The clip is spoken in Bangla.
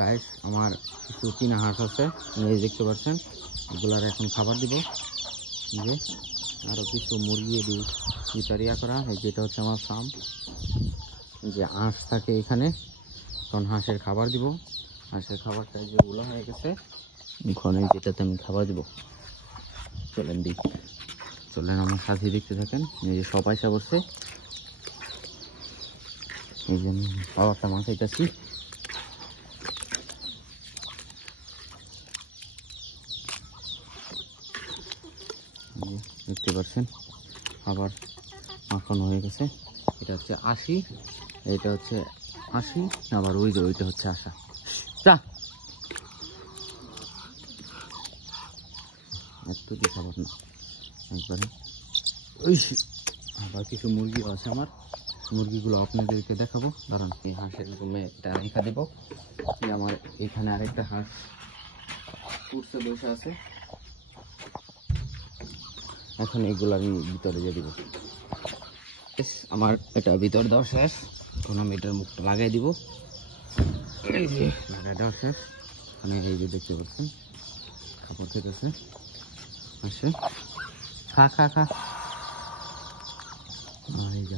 গাইস আমার কিছু চীনা হাঁস আছে, এই দেখতে পাচ্ছেন। এগুলার এখন খাবার দিব। যে আরো কিছু মুরগি ভিতরিয়া করা, এই যেটা হচ্ছে আমার ফার্ম। যে হাঁস থাকে এখানে, তখন হাঁসের খাবার দিব। হাঁসের খাবারটা যেগুলো হয়ে গেছে, ওখানে যেটাতে আমি খাবার দিব। চলেন আমার সাথে দেখতে থাকেন। এই যে সব আইসা বসছে, এই জন্য খাবারটা মাথায় কাছি। দেখতে পাচ্ছেন আবার মাখানো হয়ে গেছে। এটা হচ্ছে 80, এটা হচ্ছে 80, আবার ওইটা হচ্ছে আশা। যা একটু দিয়ে খাবার না একবারে। ওই আবার কিছু মুরগিও আছে আমার, মুরগিগুলো আপনাদেরকে দেখাবো। কারণ এই হাঁসের রুমে একটা রেখা দেবো। আমার এখানে আরেকটা হাঁস উঠছে বসে আছে। এখন এগুলো আমি ভিতরে দিয়ে দিব। আমার এটা ভিতর দেওয়া শেষ। এখন আমি এটার মুখটা লাগাই দিব। এই যে লাগাই দেওয়া শেষ। মানে এই যে দেখতে পাচ্ছেন খাবার খেতেছে, আসে খা খা খা। এই যে